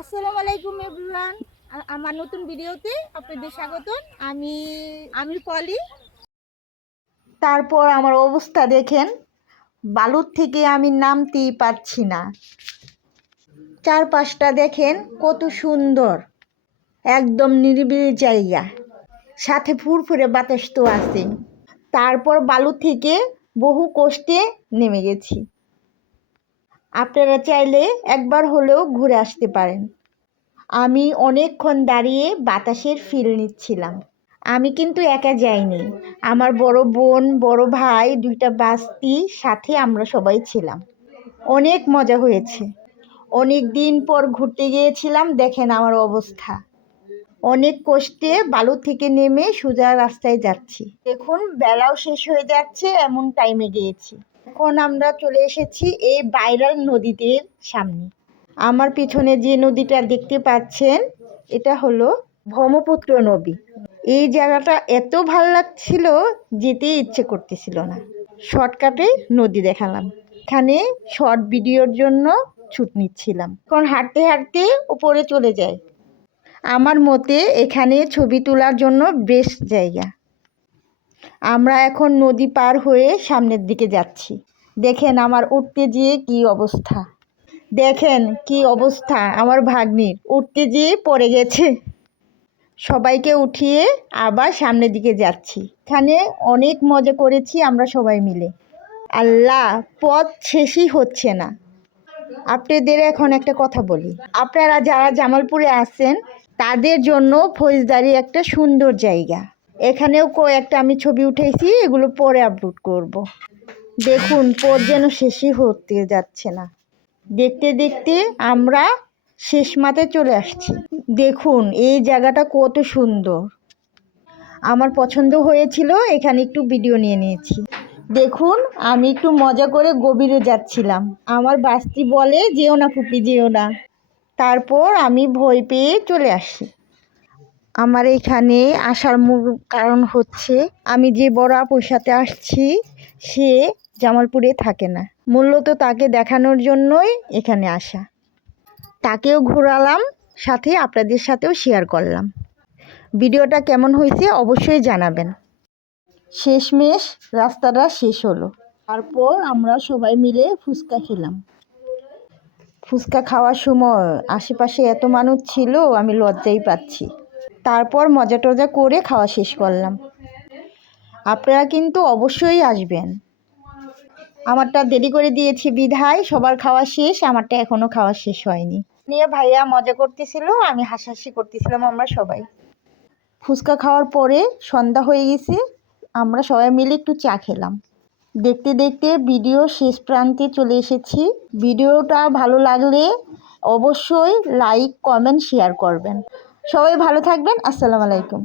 আসসালামু আলাইকুম এভরিওয়ান। আমার নতুন ভিডিওতে আপনাদের স্বাগতম। আমি আমি পলি। তারপর আমার অবস্থা দেখেন, বালুর থেকে আমি নামতেই পারছি না। চারপাশটা দেখেন কত সুন্দর, একদম নিরিবিলি জায়গা, সাথে ফুরফুরে বাতাস তো আছে। তারপর বালু থেকে বহু কষ্টে নেমে গেছি। আপনারা চাইলে একবার হলেও ঘুরে আসতে পারেন। আমি অনেকক্ষণ দাঁড়িয়ে বাতাসের ফিল নিচ্ছিলাম। আমি কিন্তু একা যাইনি, আমার বড় বোন, বড় ভাই, দুইটা বাস্তি, সাথে আমরা সবাই ছিলাম। অনেক মজা হয়েছে। অনেক দিন পর ঘুরতে গিয়েছিলাম, দেখেন আমার অবস্থা। অনেক কষ্টে বালু থেকে নেমে সোজা রাস্তায় যাচ্ছি। দেখুন বেলাও শেষ হয়ে যাচ্ছে, এমন টাইমে গিয়েছি। এখন আমরা চলে এসেছি এই ভাইরাল নদীটির সামনে। আমার পিছনে যে নদীটা দেখতে পাচ্ছেন, এটা হলো ব্রহ্মপুত্র নদী। এই জায়গাটা এত ভাল লাগছিল, যেতে ইচ্ছে করতেছিল না। শর্টকাটে নদী দেখালাম, এখানে শর্ট ভিডিওর জন্য ছুট নিচ্ছিলাম। এখন হাঁটতে হাঁটতে উপরে চলে যাই। আমার মতে এখানে ছবি তোলার জন্য বেস্ট জায়গা। আমরা এখন নদী পার হয়ে সামনের দিকে যাচ্ছি। দেখেন আমার উঠতে যেয়ে কি অবস্থা, দেখেন কি অবস্থা। আমার ভাগ্নির উঠতে যেয়ে পড়ে গেছে। সবাইকে উঠিয়ে আবার সামনের দিকে যাচ্ছি। এখানে অনেক মজা করেছি আমরা সবাই মিলে। আল্লাহ, পথ শেষই হচ্ছে না। আপনাদের এখন একটা কথা বলি, আপনারা যারা জামালপুরে আছেন তাদের জন্য ফৌজদারি একটা সুন্দর জায়গা। এখানেও কয়েকটা আমি ছবি উঠেছি, এগুলো পরে আপলোড করব। দেখুন পথ যেন শেষই হতে যাচ্ছে না। দেখতে দেখতে আমরা শেষ মাথায় চলে আসছি। দেখুন এই জায়গাটা কত সুন্দর, আমার পছন্দ হয়েছিল, এখানে একটু ভিডিও নিয়ে নিয়েছি। দেখুন আমি একটু মজা করে গভীরে যাচ্ছিলাম। আমার বাস্তি বলে যেও না ফুপি, যেও না। তারপর আমি ভয় পেয়ে চলে আসি। আমার এখানে আসার মূল কারণ হচ্ছে, আমি যে বড় আপুর সাথে আসছি সে জামালপুরে থাকে না। মূলত তাকে দেখানোর জন্যই এখানে আসা। তাকেও ঘোরালাম, সাথে আপনাদের সাথেও শেয়ার করলাম। ভিডিওটা কেমন হয়েছে অবশ্যই জানাবেন। শেষমেশ রাস্তাটা শেষ হলো। তারপর আমরা সবাই মিলে ফুচকা খেলাম। ফুচকা খাওয়ার সময় আশেপাশে এত মানুষ ছিল, আমি লজ্জাই পাচ্ছি। তারপর মজা টজা করে খাওয়া শেষ করলাম। আপনারা কিন্তু অবশ্যই আসবেন। আমারটা দেরি করে দিয়েছি বিধায় সবার খাওয়া শেষ, আমারটা এখনও খাওয়া শেষ হয়নি। নিয়ে ভাইয়া মজা করতেছিল, আমি হাসাহাসি করতেছিলাম। আমরা সবাই ফুচকা খাওয়ার পরে সন্ধ্যা হয়ে গেছে, আমরা সবাই মিলে একটু চা খেলাম। দেখতে দেখতে ভিডিও শেষ প্রান্তে চলে এসেছি। ভিডিওটা ভালো লাগলে অবশ্যই লাইক, কমেন্ট, শেয়ার করবেন। সবাই ভালো থাকবেন। আসসালামু আলাইকুম।